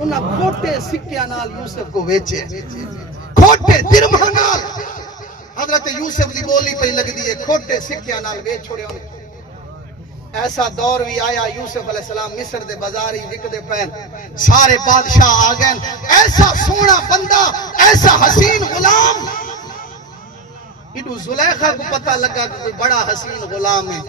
انہاں کھوٹے سکیاں نال یوسف کو ویچے کھوٹے درہماں نال حضرت یوسف دی بولی پہ لگ دی ہے کھوٹے سکیاں نال ویچ چھوڑے ہونے ایسا دور بھی آیا یوسف علیہ السلام مصر دے بازاری وکدے پین سارے بادشاہ آگئن ایسا سونا بندہ ایسا حسین غلام انہوں زلیخہ کو پتہ لگا کہ کوئی بڑا حسین غلام ہے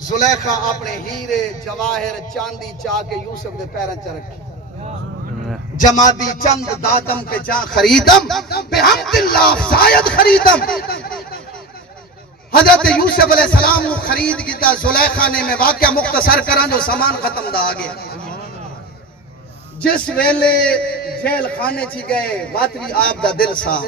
زلیخہ اپنے ہیرے جواہر چاندی چاہ کے یوسف دے پیرن چ رکھی جمادی چند دادم پہ جا خریدم پہ حمد اللہ زائد خریدم حضرت یوسف علیہ السلام کو خرید گیتا زلیخہ نے میں واقعہ مختصر کران جو سامان ختم دا آگیا جس ویلے جیل خانے چی گئے واتوی آپ دا دل صاف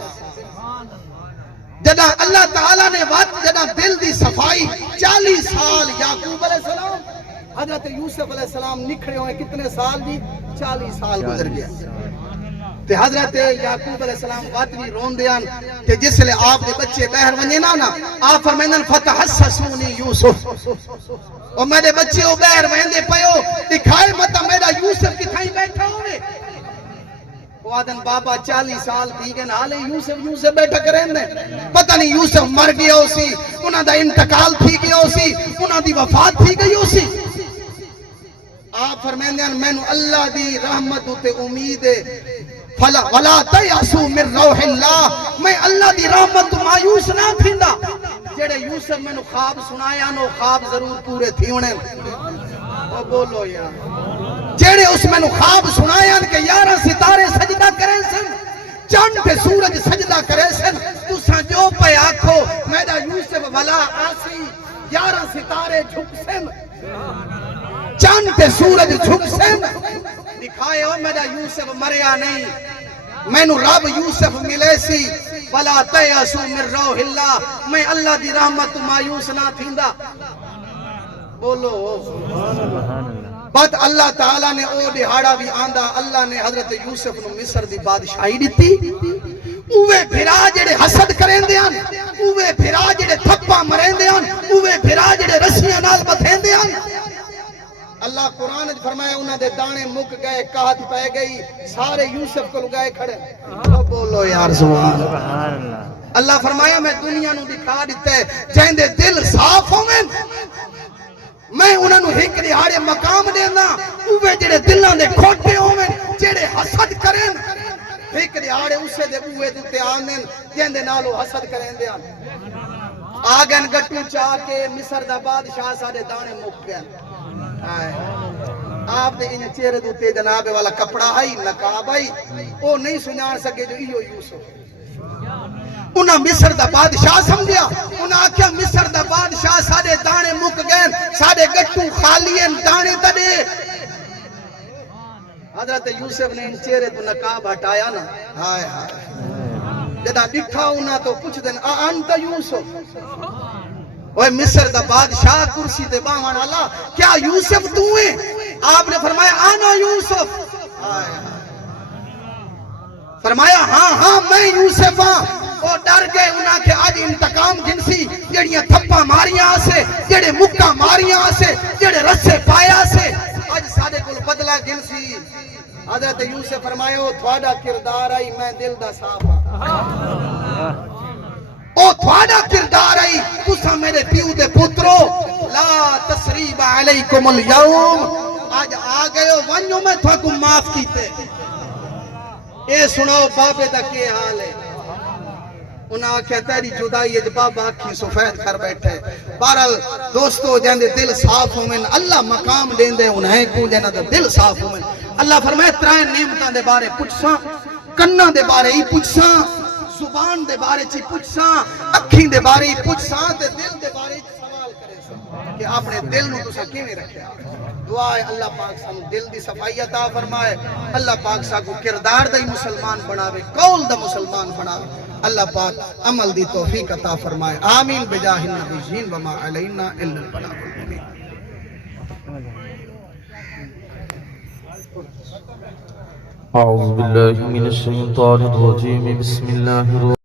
جدا اللہ تعالیٰ نے جدا دل دی صفائی 40 سال یعقوب علیہ السلام حضرت یوسف علیہ السلام نکھڑے ہوئے کتنے سال دی 40 سال گزر گیا تے حضرت یعقوب علیہ السلام واتوی رون دیان کہ جس لئے آپ دے بچے بہر ونجے نا آپ فرمینن فتحسسونی یوسف اور میرے بچے او بہر ویندے پیو دکھائے مطا میرا یوسف کی تھائیں بیٹھا ہوئے وہ آدن بابا 40 سال تھی گئے حالے یوسف بیٹھا کریں دیں پتہ نہیں یوسف مر گیا اسی انہاں دا انتقال تھی گیا اسی انہاں دی وفات تھی گئی اسی آپ فرمائیں دیں میں نو اللہ دی رحمت تے امید وَلَا تَيَأْسُوا مِن رَوْحِ اللَّهِ میں اللہ دی رحمت مایوس نہ تھیندا جڑے یوسف میں نو خواب سنایا نو خواب ضرور پورے تھی ہونے وہ بولو یار جیڑے اس میں نو خواب سنایا کہ 11 ستارے سجدہ کریں سن چاند پہ سورج سجدہ کریں سن تُساں جو پہ آکھو میرا یوسف ولا آسی 11 ستارے جھک سن چاند پہ سورج جھک سن دکھائے ہو میرا یوسف مریا نہیں میں نو رب یوسف ملے سی ولا تیاسو من روح اللہ میں اللہ دی رحمت مایوس نہ تھیندا بولو بات اللہ تعالیٰ نے او دہاڑا بھی آندہ اللہ نے حضرت یوسف نو مصر دی بادشاہی دیتی اوے بھرا جڑے حسد کریں دیاں اوے بھرا جڑے تھپا مریں دیاں اوے بھرا جڑے رسیاں نال بتھیں دیاں اللہ قرآن فرمایا انہاں دے دانے مک گئے کہت پہ گئی سارے یوسف کو لگائے کھڑے بولو یار سبحان اللہ اللہ فرمایا میں دنیا نو دکھا دیتے ہیں جہاں دے دل صاف ہوئے میں انہاں نو ہک دیہاڑے مقام دینا اوے جڑے دلان دے کھوٹے ہوئے جڑے حسد کریں ہک دیہاڑے اسے دے اوے دوتے آنن جہاں دے نالو حسد کریں دے آگن گٹو چاہ کے مصر دا بادشاہ سارے دانے مک گئے آپ دے انہیں چہرے دوتے جناب والا کپڑا آئی نقاب آئی وہ نہیں سنان سکے جو ایو یوسف انہاں مصر دا بادشاہ سمجھیا انہاں آکھیا مصر دا بادشاہ سارے دانے مک گئے سارے گٹو خالین دانے تڑے حضرت یوسف نے ان چہرے تو نقاب ہٹایا نا ہائے ہائے جدا لکھا انہاں تو کچھ دن انت یوسف اوہ مصر دا بادشاہ کرسی دے باہمان اللہ کیا یوسف تو ہیں آپ نے فرمایا آنا یوسف فرمایا ہاں میں یوسف ہاں وہ ڈر گئے انہاں کے آج انتقام جنسی جڑیاں تھپا ماریاں سے جڑے مکہ ماریاں سے جڑے رسے پایا سے آج سارے کل بدلہ جنسی حضرت یوسف فرمایا تھوڑا کردار آئی میں دل دا صاف ہاں او تھوڑا کردار آئی تسا میرے پیو دے پترو لا تسریب علیکم اليوم آج آگئے ہو ونیوں میں تھوڑا کو معاف کیتے اے سنو بابے دا کیا حال ہے انہاں کہتا ہے جدائی ہے بابا آکھی سفید کر بیٹھے بہرحال دوستو جاندے دل صاف ہومن اللہ مقام دین دے انہیں کو جاندے دل صاف ہومن اللہ فرمائے ترائے نعمتاں دے بارے پچھساں کناں دے بارے ہی پچھساں زبان دے بارے چی پچھساں اکھیں دے بارے ہی پچھساں تے دل دے بارے چی سوال کرے ساں کہ آپ نے دل نو تو سا کیویں رکھیا دعا ہے اللہ پاک سانو دل دی صفائی عطا فرمائے اللہ پاک سا کو کردار دا ہی مسلمان بناوے قول دا مسلمان بناوے اللہ پاک عمل دی توفیق عطا فرمائے آمین بجاہ النبیین وما علینا الا البلاغ المبین أعوذ بالله من الشيطان الرجيم بسم الله الرحمن